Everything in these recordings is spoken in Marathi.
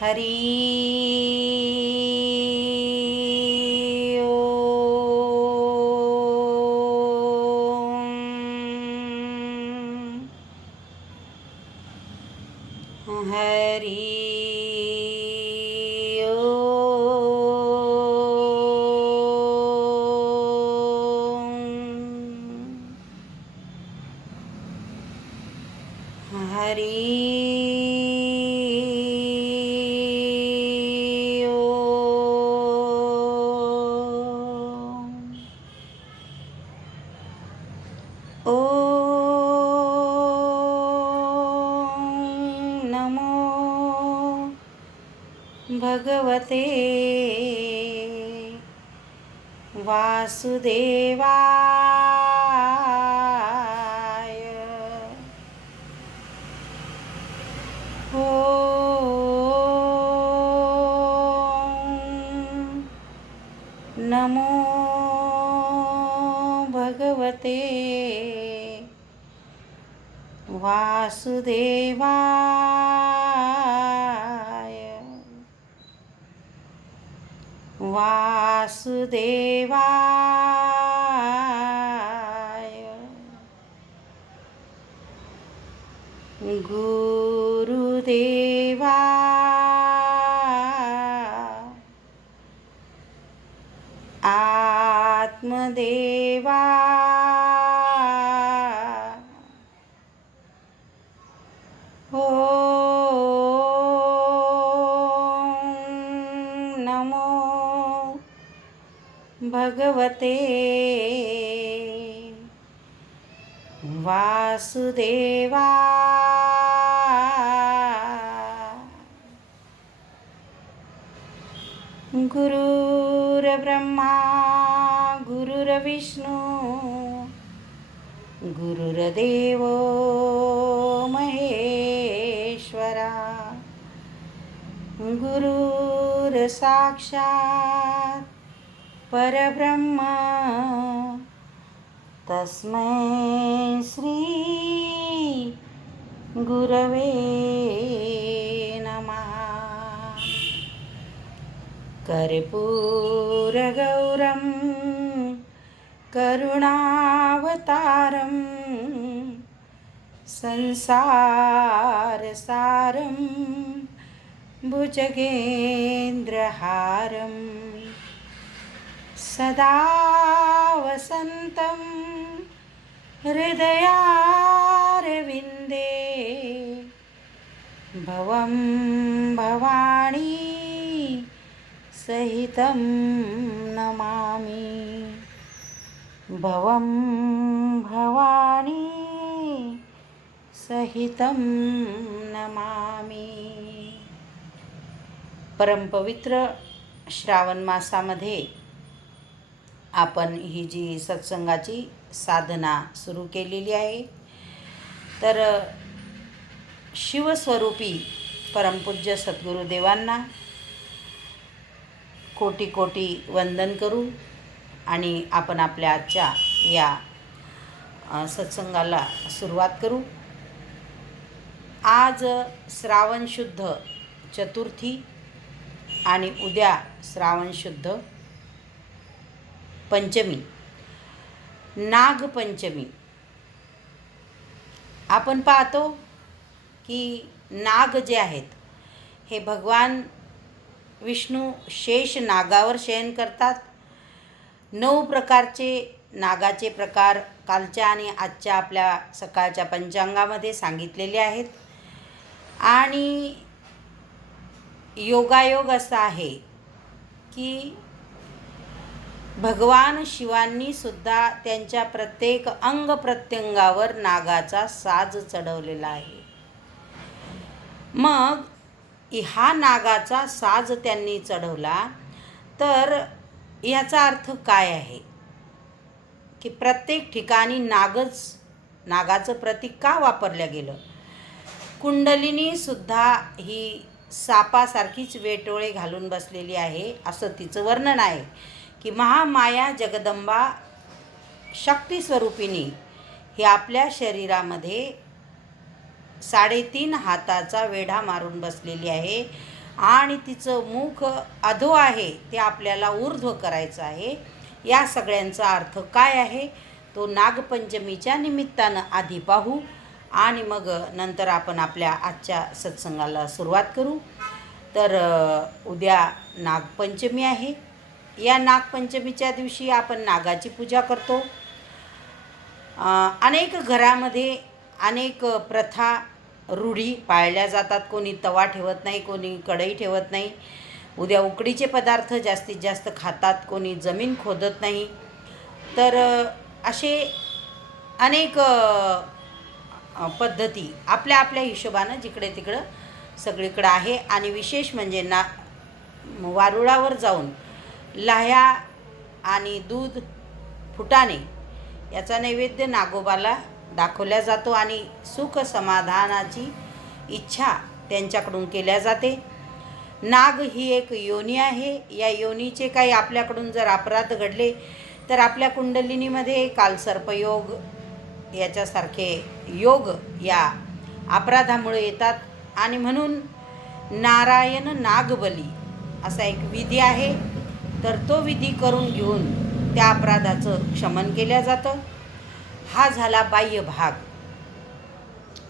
हरि ओम। हरि ओम। हरि भगवते वासुदेवाय। नमो भगवते वासुदेवाय। वासुदेवाय। गुरुदेवा आत्मदेवा नमो भगवते वासुदेवा। गुरुर्ब्रह्मा गुरुर्विष्णू गुरुर्देवो महेश्वरा। गुरुर्साक्षात् परब्रह्म तस्मै श्री गुरवे नमः। कर्पूरगौरं करुणावतारं संसारसारं भुजगेन्द्रहारं सदा वसन्तं हृदयारविन्दे भवं भवानी सहितं नमामि। भवं भवानी सहितं नमामि। परमपवित्र श्रावण मासामध्ये आपण ही जी सत्संगाची साधना सुरू केलेली आहे, तर शिवस्वरूपी परमपूज्य सद्गुरुदेवांना कोटी कोटी वंदन करू आणि आपण आपल्या आजच्या या सत्संगाला सुरुवात करू। आज श्रावण शुद्ध चतुर्थी आणि उद्या श्रावण शुद्ध पंचमी, नागपंचमी। आपण पाहतो की नाग जे आहेत हे भगवान विष्णू शेष नागावर शयन करतात। 9 प्रकारचे नागाचे प्रकार कालच्या आणि आजच्या आपल्या सकाळच्या पंचांगामध्ये सांगितलेले आहेत। आणि योगायोग असा आहे की भगवान शिवांनी सुद्धा त्यांच्या प्रत्येक अंग प्रत्यंगावर नागाचा साज चढवलेला आहे। मग हा नागाचा साज त्यांनी चढवला, तर याचा अर्थ काय आहे की प्रत्येक ठिकाणी नागाचं प्रतीक का वापरलं गेलं? कुंडलिनी सुद्धा ही सापासारखीच वेटोळे घालून बसलेली आहे असं तिचं वर्णन आहे की महामाया जगदंबा शक्ती स्वरूपिणी ही आपल्या शरीरामध्ये 3.5 हाताचा वेढा मारून बसलेली आहे आणि तिचं मुख अधो आहे ते आपल्याला ऊर्ध्व करायचं आहे. या सगळ्यांचा अर्थ काय आहे तो नागपंचमीच्या निमित्तानं आधी पाहू आणि मग नंतर आपण आपल्या आजच्या सत्संगाला सुरुवात करू. तर उद्या नागपंचमी आहे. या नागपंचमीच्या दिवशी आपण नागाची पूजा करतो. अनेक घरामध्ये अनेक प्रथा रूढी पाळल्या जातात. कोणी तवा ठेवत नाही, कोणी कढई ठेवत नाही. उद्या उकडीचे पदार्थ जास्तीत जास्त खातात, कोणी जमीन खोदत नाही. तर असे अनेक पद्धती आपल्या आपल्या हिशोबानं जिकडे तिकडं सगळीकडं आहे. आणि विशेष म्हणजे वारुळावर जाऊन लाह्या आणि दूध फुटाणे याचा नैवेद्य नागोबाला दाखवल्या जातो आणि सुख समाधानाची इच्छा त्यांच्याकडून केल्या जाते. नाग ही एक योनी आहे. या योनीचे काही आपल्याकडून जर अपराध घडले तर आपल्या कुंडलिनीमध्ये कालसर्पयोग याच्यासारखे योग या अपराधामुळे येतात. आणि म्हणून नारायण नागबली असा एक विधी आहे. तर तो विधी करून घेऊन त्या अपराधाचं क्षमन केलं जातं. हा झाला बाह्य भाग.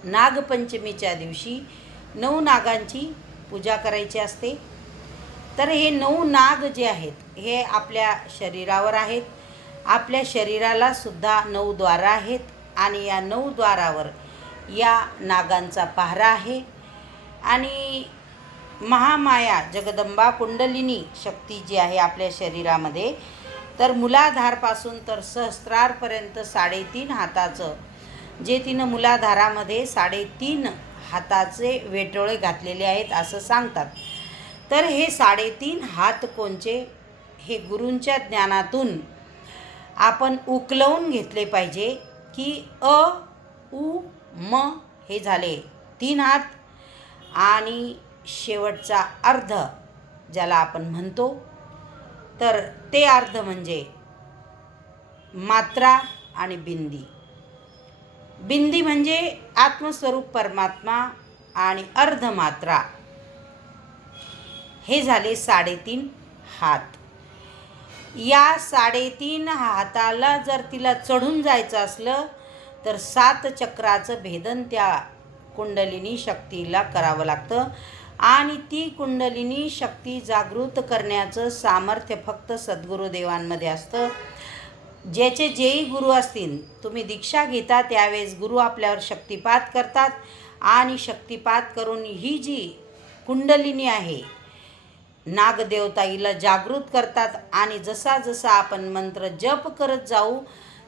नागपंचमीच्या दिवशी 9 नागांची पूजा करायची असते. तर हे 9 नाग जे आहेत हे आपल्या शरीरावर आहेत. आपल्या शरीराला सुद्धा 9 द्वारं आहेत आणि या 9 द्वारावर या नागांचा पहारा आहे. आणि महामाया जगदंबा कुंडलिनी शक्ती जी आहे आपल्या शरीरामध्ये, तर मूलाधारपासून तर सहस्रारपर्यंत 3.5 हाताचं जे तिनं मूलाधारामध्ये 3.5 हाताचे वेटोळे घातलेले आहेत असं सांगतात. तर हे 3.5 हात कोणचे हे गुरूंच्या ज्ञानातून आपण उकलवून घेतले पाहिजे की अ उ म हे झाले 3 हात आणि शेवटचा अर्ध ज्याला आपण म्हणतो तर ते अर्ध म्हणजे मात्रा आणि बिंदी. बिंदी म्हणजे आत्मस्वरूप परमात्मा आणि अर्धमात्रा हे झाले 3.5 हात. या 3.5 हाताला जर तिला चढून जायचं असलं तर 7 चक्राचं भेदन त्या कुंडलिनी शक्तीला करावं लागतं. आणि ती कुंडलिनी शक्ती जागृत करण्याचं सामर्थ्य फक्त सद्गुरुदेवांमध्ये असतं. ज्याचे जेही गुरु असतील, तुम्ही दीक्षा घेता त्यावेळेस गुरु आपल्यावर शक्तिपात करतात आणि शक्तिपात करून ही जी कुंडलिनी आहे नागदेवता हिला जागृत करतात. आणि जसा जसा आपण मंत्र जप करत जाऊ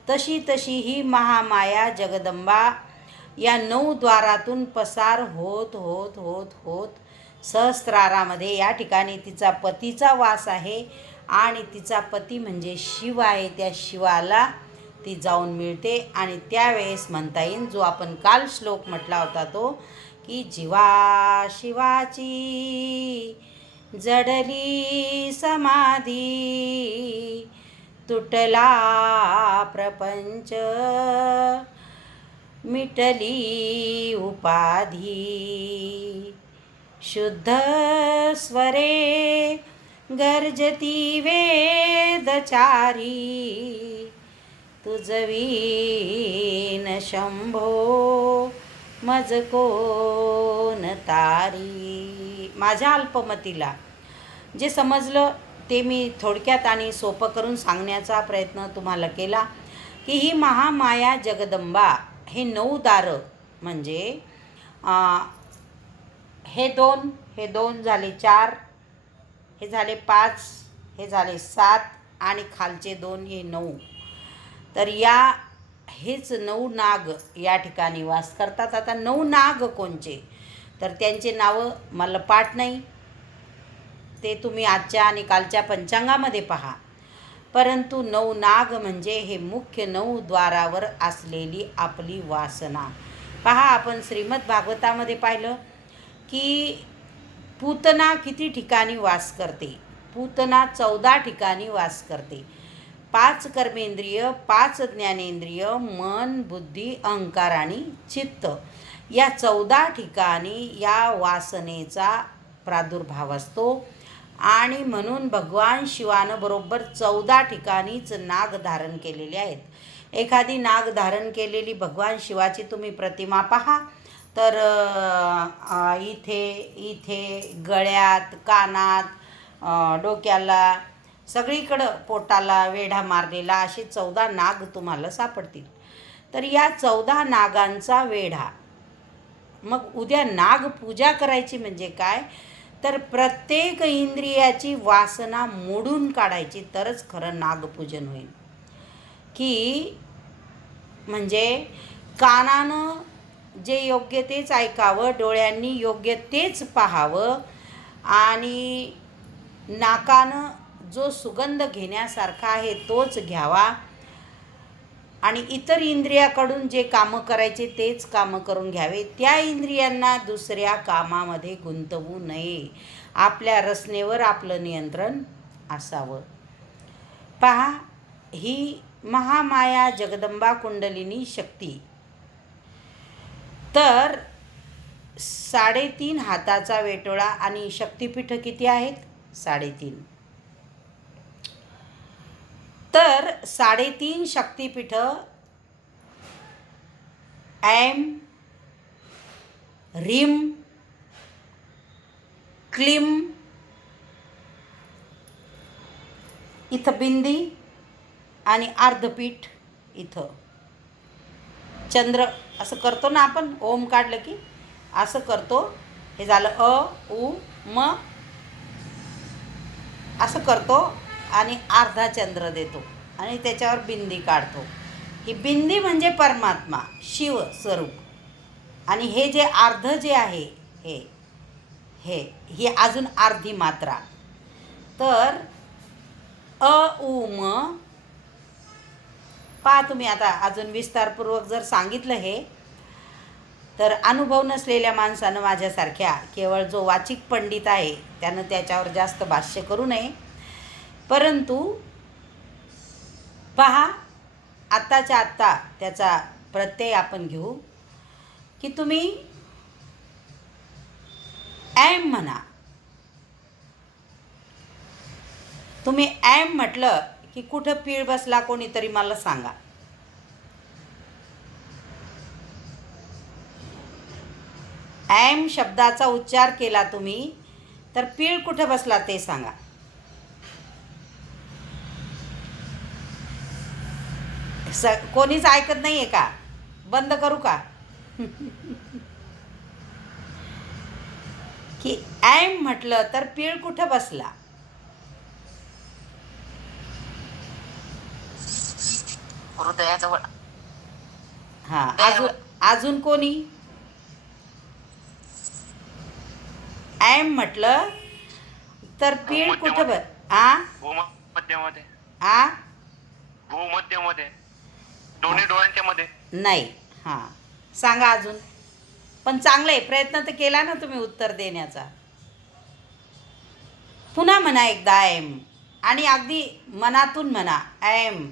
तशी तशी ही महामाया जगदंबा या 9 द्वारातून पसार होत होत होत होत सहस्रारामध्ये या ठिकाणी तिचा पतीचा वास आहे. आणि तिचा पती म्हणजे शिव आहे. त्या शिवाला ती जाऊन मिळते. आणि त्यावेळेस म्हणता येईल जो आपण काल श्लोक म्हटला होता तो की जीवा शिवाची जडली समाधी तुटला प्रपंच मिटली उपाधी शुद्ध स्वरे गर्जती वेदचारी तुझवीन शंभो मज कोण तारी. माझ्या अल्पमतीला जे समजलं ते मी थोडक्यात आणि सोपं करून सांगण्याचा प्रयत्न तुम्हाला केला की ही महामाया जगदंबा हे 9 दारं म्हणजे हे 2 झाले 4, हे झाले 5, हे झाले 7 आणि खालचे 2 हे 9. तर हेच 9 नाग या ठिकाणी वास करतात. आता 9 नाग कोणचे तर त्यांचे नावं मला पाठ नाही, ते तुम्ही आजच्या आणि कालच्या पंचांगामध्ये पहा. परंतु 9 नाग म्हणजे हे मुख्य 9 द्वारावर असलेली आपली वासना. पहा, आपण श्रीमद भागवतामध्ये पाहिलं की पूतना किती ठिकाणी वास करते. पूतना 14 ठिकाणी वास करते. 5 कर्मेंद्रिय, 5 ज्ञानेंद्रिय, मन, बुद्धी, अहंकार आणि चित्त या 14 ठिकाणी या वासनेचा प्रादुर्भाव असतो आणि म्हणून भगवान शिवानं बरोबर 14 ठिकाणीच नाग धारण केलेले आहेत. एखादी नाग धारण केलेली भगवान शिवाची तुम्ही प्रतिमा पहा तर इथे इथे गळ्यात, कानात, डोक्याला, सगळीकडं पोटाला वेढा मारलेला असे 14 नाग तुम्हाला सापडतील. तर या 14 नागांचा वेढा. मग उद्या नागपूजा करायची म्हणजे काय, तर प्रत्येक इंद्रियाची वासना मोडून काढायची, तरच खरं नागपूजन होईल. की म्हणजे कानानं जे योग्य तेच ऐकावं, डोळ्यांनी योग्य तेच पाहावं आणि नाकानं जो सुगंध घेण्यासारखा आहे तोच घ्यावा आणि इतर इंद्रियाकडून जे कामं करायचे तेच कामं करून घ्यावे. त्या इंद्रियांना दुसऱ्या कामामध्ये गुंतवू नये. आपल्या रचनेवर आपलं नियंत्रण असावं. पहा, ही महामाया जगदंबा कुंडलिनी शक्ती तर 3.5 हाताचा वेटोळा आणि शक्तिपीठ किती आहेत? 3.5. तर 3.5 शक्तिपीठ ऐं ह्रीं क्लीं, इथं बिंदी आणि अर्धपीठ इथं चंद्र असं करतो ना आपण, ओम काढलं की असं करतो. हे झालं अ उ म असं करतो आणि अर्धा चंद्र देतो आणि त्याच्यावर बिंदी काढतो. ही बिंदी म्हणजे परमात्मा शिव स्वरूप आणि हे जे अर्ध जे आहे हे हे ही अजून अर्धी मात्रा. तर अ उ म पहा तुम्ही. आता अजून विस्तारपूर्वक जर सांगितलं हे तर अनुभव नसलेल्या माणसानं माझ्यासारख्या, केवळ जो वाचिक पंडित आहे त्यानं त्याच्यावर जास्त भाष्य करू नये. परंतु पहा, आत्ताच्या आत्ता त्याचा प्रत्यय आपण घेऊ की तुम्ही ऐं म्हणा. तुम्ही ऐं म्हटलं की कुठं पीळ बसला कोणीतरी मला सांगा. ऐं शब्दाचा उच्चार केला तुम्ही तर पीळ कुठं बसला ते सांगा. कोणीच ऐकत नाही आहे का? बंद करू का? की ऐं म्हटलं तर पीळ कुठं बसला? हृदयाजवळ. हां, अजून कोणी? ऐं म्हटलं तर पीळ कुठं भूमध्यमध्ये. आ भूमध्यमध्ये, दोन्ही डोळ्यांच्या मध्ये नाही. हां, सांगा अजून. पण चांगलं आहे, प्रयत्न तर केला ना तुम्ही उत्तर देण्याचा. पुन्हा म्हणा एकदा ऐं आणि अगदी मनातून म्हणा ऐं.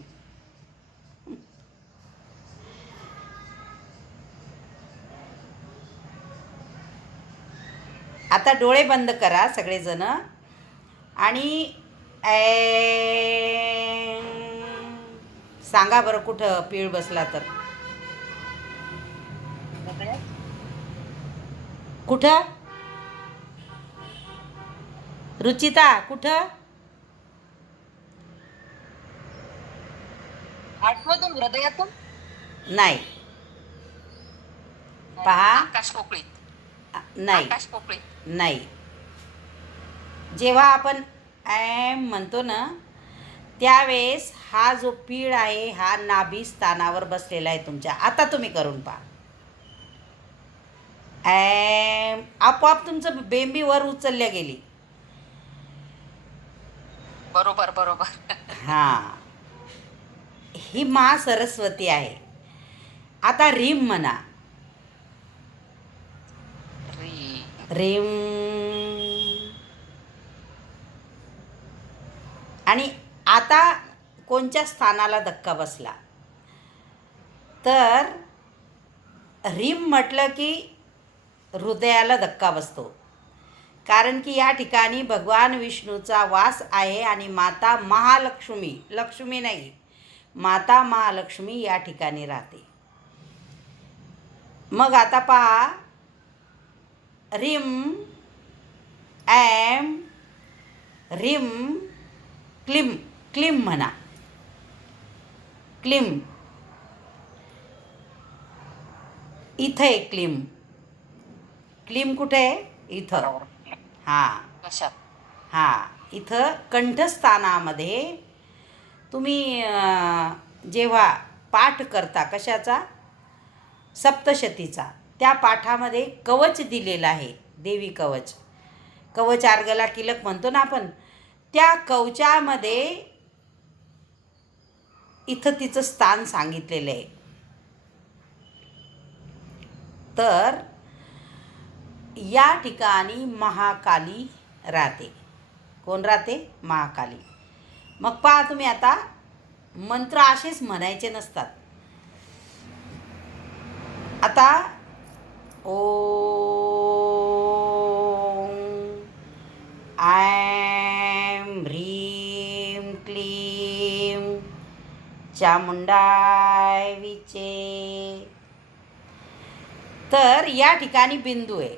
आता डोळे बंद करा सगळेजण आणि ऐं सांगा बरं कुठं पीळ बसला तर. कुठं? रुचिता कुठं? आठमधून, हृदयातून नाही. पहा, आकाश पोकळीत. नाही आकाश पोकळीत नाही. जेव्हा आपण ऐं म्हणतो ना त्यावेळेस हा जो पीळ आहे हा नाभी स्थानावर बसलेला आहे तुमच्या. आता तुम्ही करून पहा. ऐं आपोआप तुमचं बेंबी वर उचलल्या गेली. बरोबर बरोबर. हां, ही मा सरस्वती आहे. आता रीम म्हणा. रीम. आणि आता कोणत्या स्थानाला धक्का बसला तर रीम म्हटलं की हृदयाला धक्का बसतो. कारण की या ठिकाणी भगवान विष्णूचा वास आहे आणि माता महालक्ष्मी, लक्ष्मी नाही, माता महालक्ष्मी या ठिकाणी राहते. मग आता पहा, रिम ॲम रिम क्लीम, क्लीम म्हणा, क्लीम. इथं आहे क्लीम. क्लीम कुठे आहे? इथं. बरोबर. हां कशात? हां, इथं कंठस्थानामध्ये तुम्ही जेव्हा पाठ करता कशाचा? सप्तशतीचा, त्या पाठामध्ये कवच दिलेलं आहे, देवी कवच. कवच आर्गला किलक म्हणतो ना आपण, त्या कवचामध्ये इथं तिचं स्थान सांगितलेलं आहे. तर या ठिकाणी महाकाली राहते. कोण राहते? महाकाली. मग पहा तुम्ही, आता मंत्र असेच म्हणायचे नसतात. आता ओम ऐं ह्रीं क्लीं चामुंडाय विचे. तर या ठिकाणी बिंदू आहे.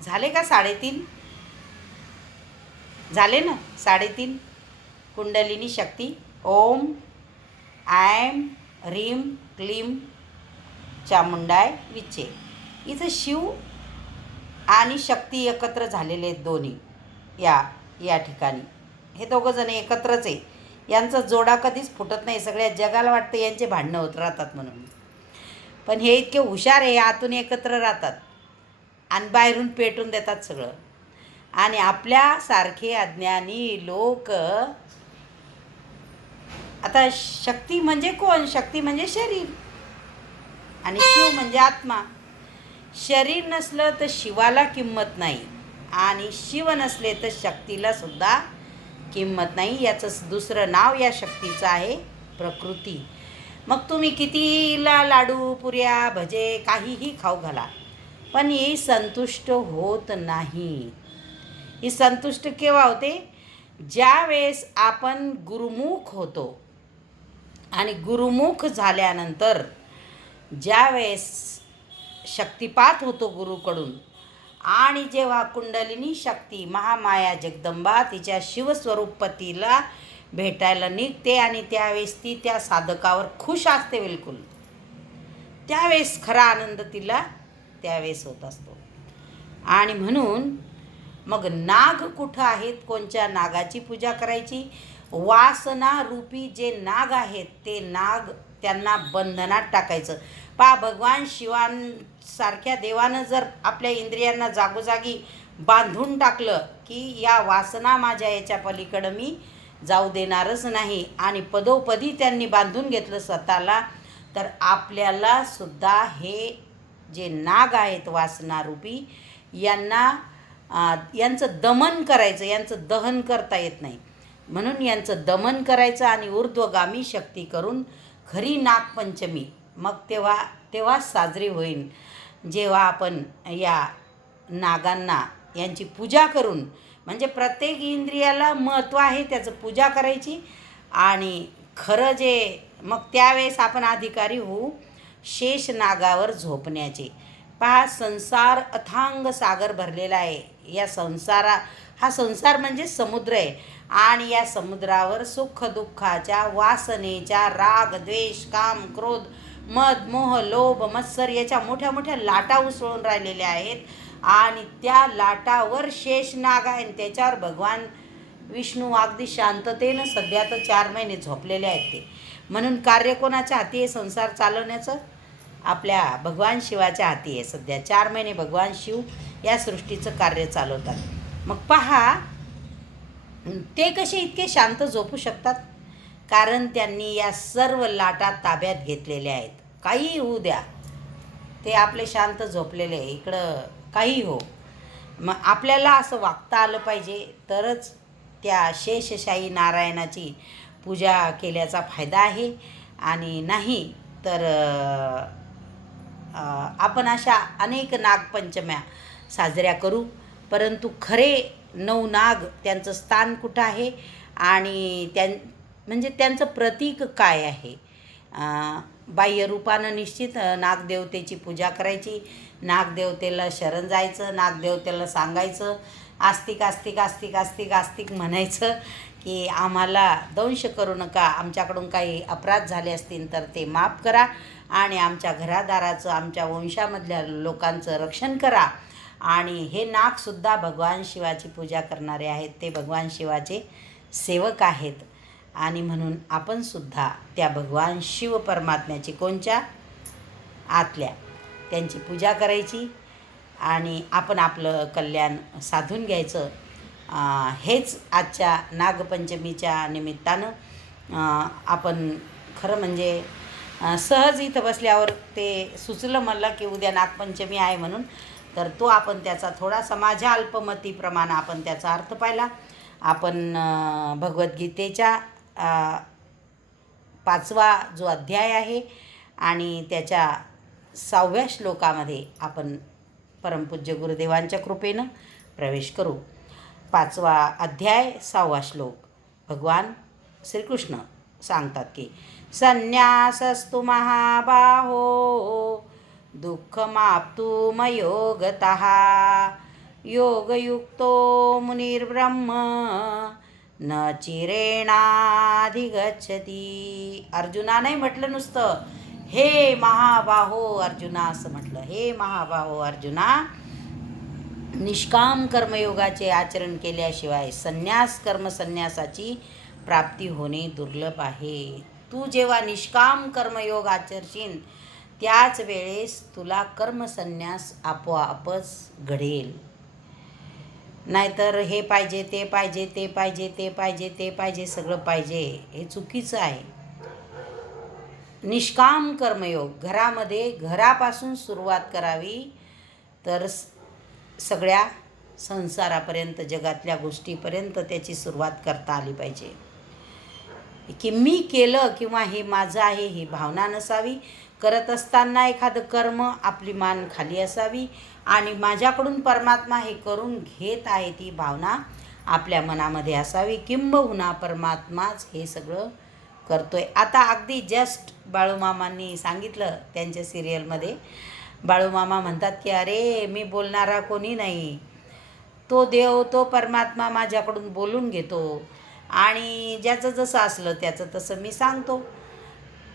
झाले का 3.5? झाले ना 3.5? कुंडलिनी शक्ती. ओम ऐं ह्रीं क्लीं चामुंडाय विचे. इथं शिव आणि शक्ती एकत्र झालेले आहेत दोन्ही. या ठिकाणी हे दोघं जण एकत्रच आहे. यांचा जोडा कधीच फुटत नाही. सगळ्या जगाला वाटतं यांचे भांडणं होत राहतात म्हणून, पण हे इतके हुशार आहे, आतून एकत्र राहतात आणि बाहेरून पेटून देतात सगळं. आणि आपल्यासारखे अज्ञानी लोक, आता शक्ती म्हणजे कोण? शक्ती म्हणजे शरीर आणि शिव म्हणजे आत्मा. शरीर नसलं तर शिवाला किंमत नाही आणि शिव नसले तर शक्तीला सुद्धा किंमत नाही. याचं दुसरं नाव या शक्तीचं आहे प्रकृती. मग तुम्ही कितीला लाडू, पुऱ्या, भजे काहीही खाऊ घाला, पण ही संतुष्ट होत नाही. ही संतुष्ट केव्हा होते? ज्या वेळेस आपण गुरुमुख होतो. आणि गुरुमुख झाल्यानंतर ज्या वेळेस शक्तिपात होतो गुरुकडून, आणि जेव्हा कुंडलिनी शक्ती महामाया जगदंबा तिच्या शिवस्वरूप पतीला भेटायला निघते आणि त्यावेळेस ती त्या साधकावर खुश असते बिलकुल, त्यावेळेस खरा आनंद तिला त्यावेळेस होत असतो. आणि म्हणून मग नाग कुठं आहेत? कोणत्या नागाची पूजा करायची? वासना रूपी जे नाग आहेत ते नाग, त्यांना बंधनात टाकायचं. पहा, भगवान शिवांसारख्या देवानं जर आपल्या इंद्रियांना जागोजागी बांधून टाकलं की या वासना माझ्या याच्या पलीकडं मी जाऊ देणारच नाही, आणि पदोपदी त्यांनी बांधून घेतलं स्वतःला, तर आपल्याला सुद्धा हे जे नाग आहेत वासनारूपी, यांचं दमन करायचं. यांचं दहन करता येत नाही, म्हणून यांचं दमन करायचं आणि ऊर्ध्वगामी शक्ती करून खरी नागपंचमी मग तेव्हा साजरी होईल, जेव्हा आपण या नागांना यांची पूजा करून, म्हणजे प्रत्येक इंद्रियाला महत्त्व आहे त्याचं पूजा करायची. आणि खरं जे मग त्यावेळेस आपण अधिकारी होऊ शेष नागावर झोपण्याचे. पहा, संसार अथांग सागर भरलेला आहे. हा संसार म्हणजे समुद्र आहे, आणि या समुद्रावर सुख दुःखाच्या, वासनेच्या, राग द्वेष काम क्रोध मद मोह लोभ मत्सर याच्या मोठ्या मोठ्या लाटा उसळून राहिलेल्या आहेत. आणि त्या लाटावर शेष नाग आहे, त्याच्यावर भगवान विष्णू अगदी शांततेनं सध्या तर 4 महिने झोपलेले आहेत ते. म्हणून कार्य कोणाच्या हाती आहे संसार चालवण्याचं? आपल्या भगवान शिवाच्या हाती आहे. सध्या 4 महिने भगवान शिव या सृष्टीचं कार्य चालवतात. मग पहा, ते कसे इतके शांत झोपू शकतात? कारण त्यांनी या सर्व लाटा ताब्यात घेतलेल्या आहेत. काही होऊ द्या, ते आपले शांत झोपलेले आहे. इकडं काही हो, मग आपल्याला असं वागता आलं पाहिजे, तरच त्या शेषशाही नारायणाची पूजा केल्याचा फायदा आहे. आणि नाही तर आपण अशा अनेक नागपंचम्या साजऱ्या करू. परंतु खरे 9 नाग त्यांचं स्थान कुठं आहे आणि म्हणजे त्यांचं प्रतीक काय आहे. बाह्य रूपानं निश्चित नागदेवतेची पूजा करायची, नागदेवतेला शरण जायचं, नागदेवतेला सांगायचं, आस्तिक आस्तिक आस्तिक आस्तिक आस्तिक म्हणायचं की आम्हाला दंश करू नका, आमच्याकडून काही अपराध झाले असतील तर ते माफ करा आणि आमच्या घरादाराचं, आमच्या वंशामधल्या लोकांचं रक्षण करा. आणि हे नागसुद्धा भगवान शिवाची पूजा करणारे आहेत, ते भगवान शिवाचे सेवक आहेत. आणि म्हणून आपणसुद्धा त्या भगवान शिव परमात्म्याची कोणच्या आतल्या त्यांची पूजा करायची आणि आपण आपलं कल्याण साधून घ्यायचं. हेच आजच्या नागपंचमीच्या निमित्तानं आपण खरं म्हणजे सहज इथं बसल्यावर ते सुचलं मला की उद्या नागपंचमी आहे म्हणून. तर तो आपण त्याचा थोडासा माझ्या अल्पमतीप्रमाणे आपण त्याचा अर्थ पाहिला. आपण भगवद्गीतेच्या 5वा जो अध्याय आहे आणि त्याच्या 6व्या श्लोकामध्ये आपण परमपूज्य गुरुदेवांच्या कृपेनं प्रवेश करू. 5वा अध्याय 6वा श्लोक. भगवान श्रीकृष्ण सांगतात की संन्यासस्तु महाबाहो दुःखमाप्तु मयोगतः योगयुक्तो मुनिर्ब्रह्म न चिरेणाधिगच्छति. अर्जुना नाही म्हटलं नुसतं हे महाबाहो अर्जुना असं म्हटलं. हे महाबाहो अर्जुना, निष्काम कर्मयोगाचे आचरण केल्याशिवाय संन्यासाची प्राप्ती होणे दुर्लभ आहे. तू जेव्हा निष्काम कर्मयोग आचरशील त्याच वेळेस तुला कर्मसन्यास आपोआपच घडेल. नाहीतर हे पाहिजे ते पाहिजे ते पाहिजे ते पाहिजे ते पाहिजे सगळं पाहिजे, हे चुकीचं आहे. निष्काम कर्मयोग घरामध्ये घरापासून सुरुवात करावी तर सगळ्या संसारापर्यंत, जगातल्या गोष्टीपर्यंत त्याची सुरुवात करता आली पाहिजे. की मी केलं किंवा हे माझं आहे ही भावना नसावी. करत असताना एखादं कर्म आपली मान खाली असावी आणि माझ्याकडून परमात्मा हे करून घेत आहे ती भावना आपल्या मनामध्ये असावी. किंबहुना परमात्माच हे सगळं करतोय. आता अगदी जस्ट बाळूमामांनी सांगितलं त्यांच्या सिरियलमध्ये. बाळूमामा म्हणतात की अरे मी बोलणारा कोणी नाही, तो देव तो परमात्मा माझ्याकडून बोलून घेतो आणि ज्याचं जसं असलं त्याचं तसं मी सांगतो,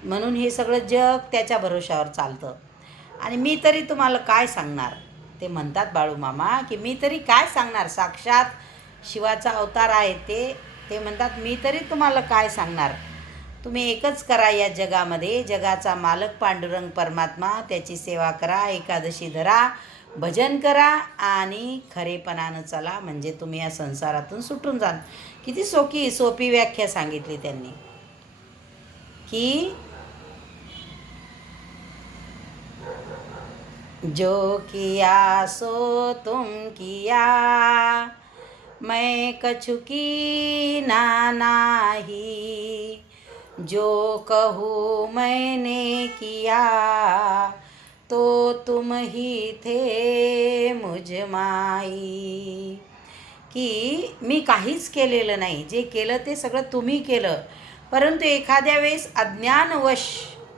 म्हणून हे सगळं जग त्याच्या भरोशावर चालतं. आणि मी तरी तुम्हाला काय सांगणार. ते म्हणतात बाळूमामा की मी तरी काय सांगणार, साक्षात शिवाचा अवतार आहे ते म्हणतात मी तरी तुम्हाला काय सांगणार. तुम्ही एकच करा या जगामध्ये, जगाचा मालक पांडुरंग परमात्मा, त्याची सेवा करा, एकादशी धरा, भजन करा आणि खरेपणानं चला, म्हणजे तुम्ही या संसारातून सुटून जाल. किती सोपी व्याख्या सांगितली त्यांनी की जो किया सो तुम किया मैं कछु कीना नाही, जो कहूँ मैंने किया तो तुम ही थे मुझ माई. की मी काहीच केलेलं नाही, जे केलं ते सगळं तुम्ही केलं. परंतु एखाद्या वेळेस अज्ञानवश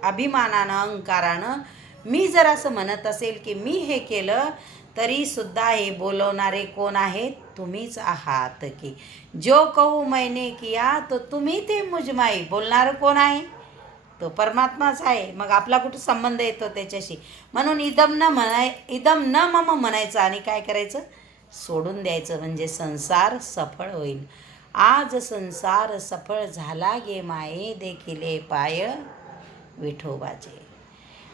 अभिमानानं अहंकारानं मी जर असं म्हणत असेल की मी हे केलं, तरीसुद्धा हे बोलवणारे कोण आहेत, तुम्हीच आहात. की जो कहू मैंने किया तो तुम्ही ते मुजमाई. बोलणारं कोण आहे, तो परमात्माच आहे. मग आपला कुठं संबंध येतो त्याच्याशी. म्हणून इदम न मम म्हणायचं आणि काय करायचं, सोडून द्यायचं, म्हणजे संसार सफळ होईल. आज संसार सफळ झाला गे माये, देखिले पाय विठोबाचे.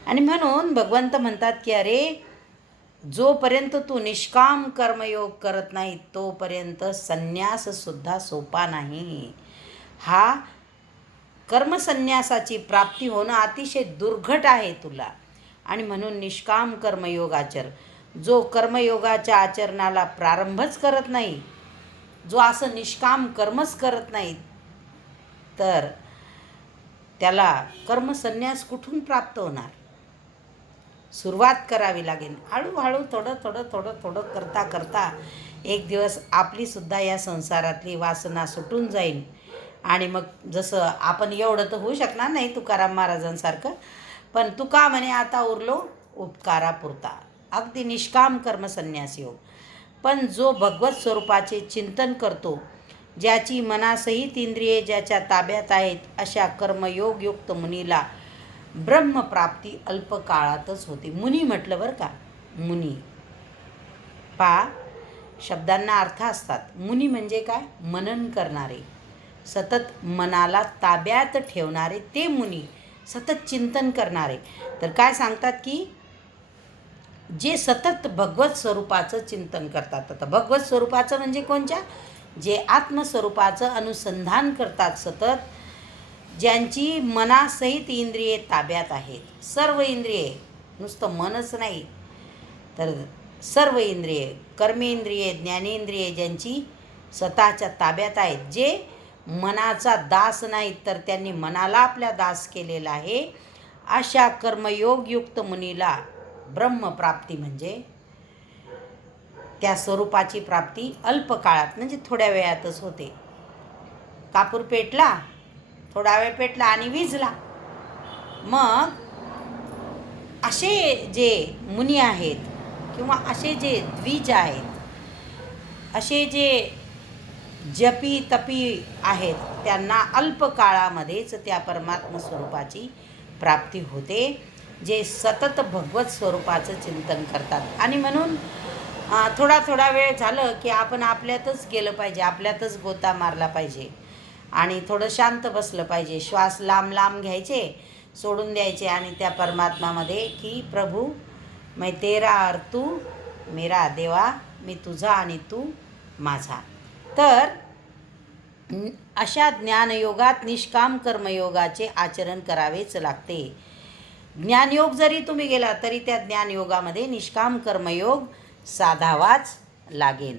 आणि म्हणून भगवंत म्हणतात की अरे जोपर्यंत तू निष्काम कर्मयोग करत नाही तोपर्यंत संन्याससुद्धा सोपा नाही. हा कर्मसन्यासाची प्राप्ती होणं अतिशय दुर्घट आहे तुला. आणि म्हणून निष्काम कर्मयोग आचर. जो कर्मयोगाच्या आचरणाला प्रारंभच करत नाही, जो असं निष्काम कर्मच करत नाही, तर त्याला कर्मसन्यास कुठून प्राप्त होणार. सुरुवात करावी लागेल. हळूहळू थोडं थोडं थोडं थोडं करता करता एक दिवस आपलीसुद्धा या संसारातली वासना सुटून जाईल. आणि मग जसं आपण एवढं तर होऊ शकणार नाही तुकाराम महाराजांसारखं, पण तुका म्हणे आता उरलो उपकारापुरता, अगदी निष्काम कर्मसन्यास योग. पण जो भगवत स्वरूपाचे चिंतन करतो, ज्याची मनासहित इंद्रिये ज्याच्या ताब्यात आहेत, अशा कर्मयोगयुक्त मुनीला ब्रह्मप्राप्ती अल्पकाळातच होते. मुनी म्हटलं बरं का, मुनी. शब्दांना अर्थ असतात. मुनी म्हणजे काय? मनन करणारे, सतत मनाला ताब्यात ठेवणारे ते मुनी, सतत चिंतन करणारे. तर काय सांगतात की जे सतत भगवत स्वरूपाचं चिंतन करतात. आता भगवत स्वरूपाचं म्हणजे कोणत्या? जे आत्मस्वरूपाचं अनुसंधान करतात सतत, ज्यांची मनासहित इंद्रिये ताब्यात आहेत. सर्व इंद्रिये, नुसतं मनच नाही तर सर्व इंद्रिये, कर्मेंद्रिये, ज्ञानेंद्रिये ज्यांची स्वतःच्या ताब्यात आहेत, जे मनाचा दास नाहीत तर त्यांनी मनाला आपल्या दास केलेला आहे, अशा कर्मयोगयुक्त मुनीला ब्रह्मप्राप्ती म्हणजे त्या स्वरूपाची प्राप्ती अल्पकाळात म्हणजे थोड्या वेळातच होते. कापूर पेटला, थोडा वेळ पेटला आणि विझला. मग असे जे मुनी आहेत किंवा असे जे द्विज आहेत, असे जे जपी तपी आहेत, त्यांना अल्पकाळामध्येच त्या परमात्म स्वरूपाची प्राप्ती होते, जे सतत भगवत स्वरूपाचं चिंतन करतात. आणि म्हणून थोडा थोडा वेळ झालं की आपण आपल्यातच गेलं पाहिजे, आपल्यातच गोता मारला पाहिजे आणि थोडं शांत बसलं पाहिजे. श्वास लांब लांब घ्यायचे, सोडून द्यायचे आणि त्या परमात्मामध्ये की प्रभू मैं तेरा और तू मेरा, देवा मी तुझा आणि तू माझा. तर अशा ज्ञानयोगात निष्काम कर्मयोगाचे आचरण करावेच लागते. ज्ञानयोग जरी तुम्ही गेला तरी त्या ज्ञानयोगामध्ये निष्काम कर्मयोग साधावाच लागेल.